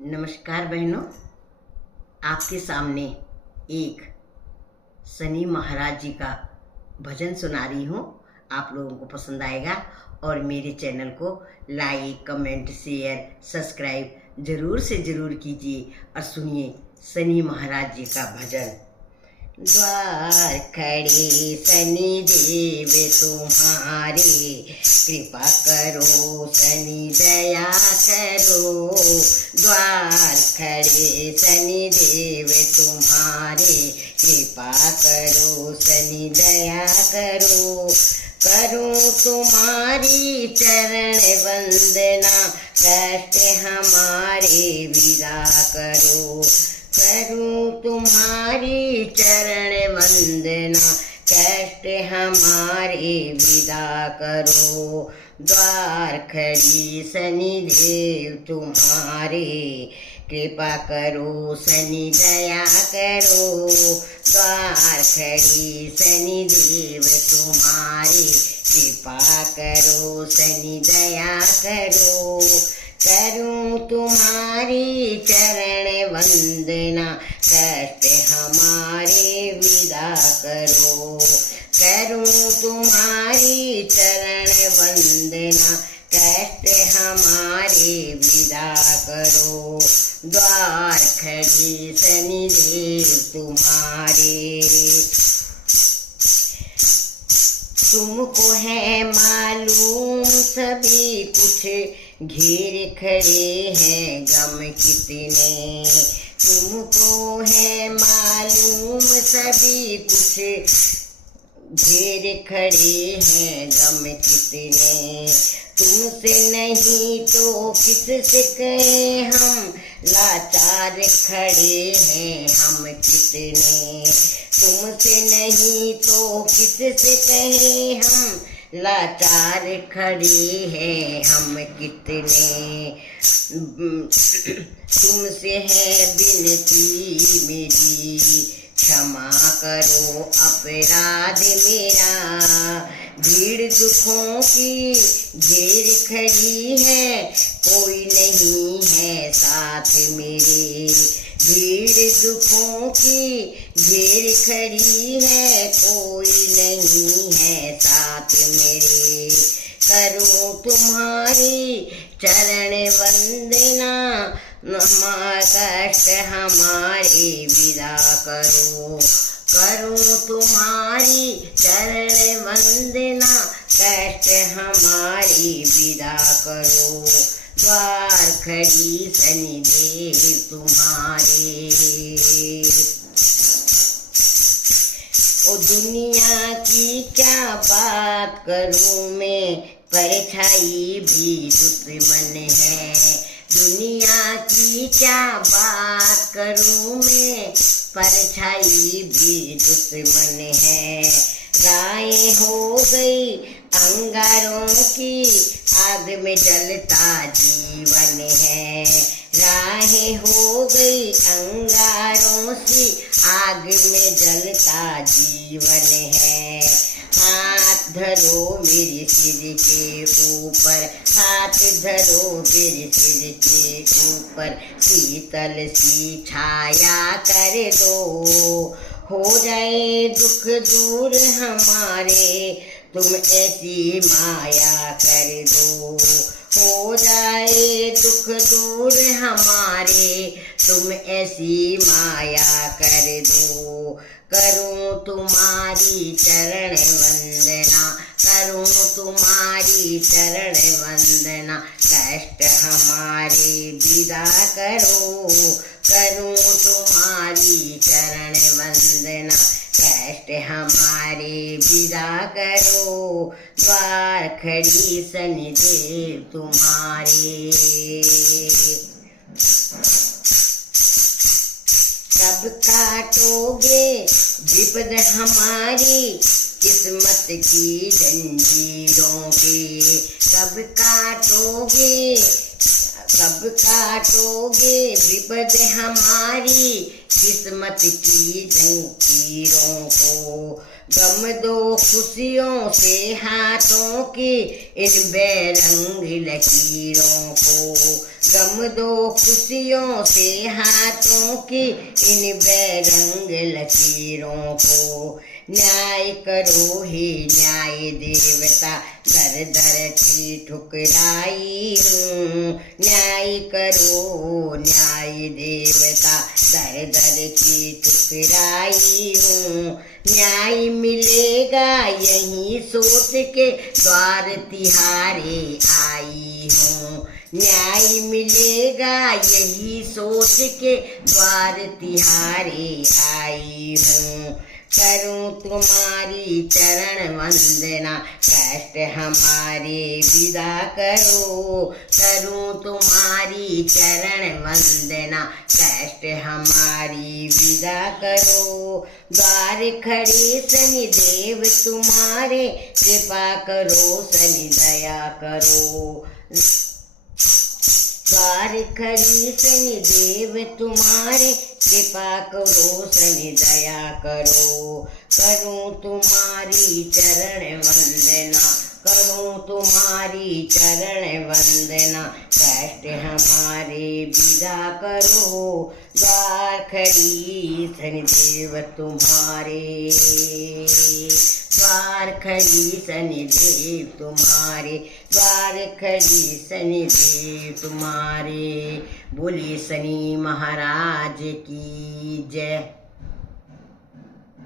नमस्कार बहनों, आपके सामने एक शनि महाराज जी का भजन सुना रही हूँ। आप लोगों को पसंद आएगा और मेरे चैनल को लाइक, कमेंट, शेयर, सब्सक्राइब जरूर से जरूर कीजिए और सुनिए शनि महाराज जी का भजन। द्वार खड़े शनि देव तुम्हारे, कृपा करो शनि दया करो। द्वार खड़े शनि देव तुम्हारे, कृपा करो शनि दया करो। करूं तुम्हारी चरण वंदना, कष्ट हमारे विदा करो। करूं तुम्हारी चरण वंदना, कष्ट हमारे विदा करो। द्वार खड़ी शनि देव तुम्हारे, कृपा करो शनि दया करो। द्वार खड़ी शनि देव तुम्हारे, कृपा करो शनि दया करो। करूं तुम्हारी चरण वंदना, कष्ट हमारे विदा करो। करूं तुम्हारी चरण वंदना, कष्ट हमारे विदा करो। द्वार खड़ी शनि देव तुम्हारे, तुमको है मालूम सभी कुछ, घेर खड़े हैं गम कितने। तुमको है मालूम सभी कुछ, घेर खड़े हैं गम कितने। तुमसे नहीं तो किससे कहें हम, लाचार खड़े हैं हम कितने। तुमसे नहीं तो किससे कहें हम, लाचार खड़े हैं हम कितने। तुमसे है विनती मेरी, क्षमा करो अपराध मेरा। भीड़ दुखों की घेर खड़ी है, कोई नहीं है साथ मेरे। भीड़ दुखों की घेर खड़ी है, कोई नहीं है साथ मेरे। करूं तुम्हारी चरण वंदना, कष्ट हमारे विदा करो। करूं तुम्हारी चरण वंदना, कष्ट हमारी विदा करो। द्वार खड़ी शनि देव तुम्हारे, ओ दुनिया की क्या बात करूं मैं, परछाई भी दुश्मन है। दुनिया की क्या बात करूं मैं, परछाई भी दुश्मन है। राहें हो गई अंगारों की, आग में जलता जीवन है। राहें हो गई अंगारों की, आग में जलता जीवन है। हाथ धरो मेरे सिर के ऊपर, हाथ धरो मेरे सिर के ऊपर, शीतल सी छाया कर दो। हो जाए दुख दूर हमारे, तुम ऐसी माया कर दो। हो जाए दुख दूर हमारे, तुम ऐसी माया कर दो। करूं तुम्हारी चरण वंदना, करूं तुम्हारी चरण वंदना, कष्ट हमारे विदा करो। करूं तुम्हारी चरण वंदना, कष्ट हमारे विदा करो। द्वार खड़ी शनि देव तुम्हारे, कब काटोगे विपद हमारी, किस्मत की जंजीरों के। कब काटोगे, कब काटोगे विपद हमारी, किस्मत की जंजीरों को। गम दो खुशियों से हाथों की इन बेरंग लकीरों को, गम दो खुशियों से हाथों की इन बेरंग लकीरों को। न्याय करो हे न्याय देवता, दर दर की ठुकराई हूँ। न्याय करो न्याय देवता, दर दर की ठुकराई हूँ। न्याय मिलेगा यही सोच के द्वार तिहारे आई हूँ। न्याय मिलेगा यही सोच के द्वार तिहारे आई हूँ। करूँ तुम्हारी चरण वंदना, कष्ट हमारे विदा करो। करूँ तुम्हारी चरण वंदना, कष्ट हमारी विदा करो। द्वार खड़े शनिदेव तुम्हारे, कृपा करो शनि दया करो। द्वार खड़ी शनिदेव तुम्हारे, कृपा करो शनि दया करो। करूँ तुम्हारी चरण वंदना, करूँ तुम्हारी चरण वंदना, कष्ट हमारे विदा करो। द्वार खड़ी शनिदेव तुम्हारे, द्वार खड़ी शनिदेव तुम्हारे, द्वार खड़ी शनिदेव तुम्हारे। बोलिए शनि महाराज की जय।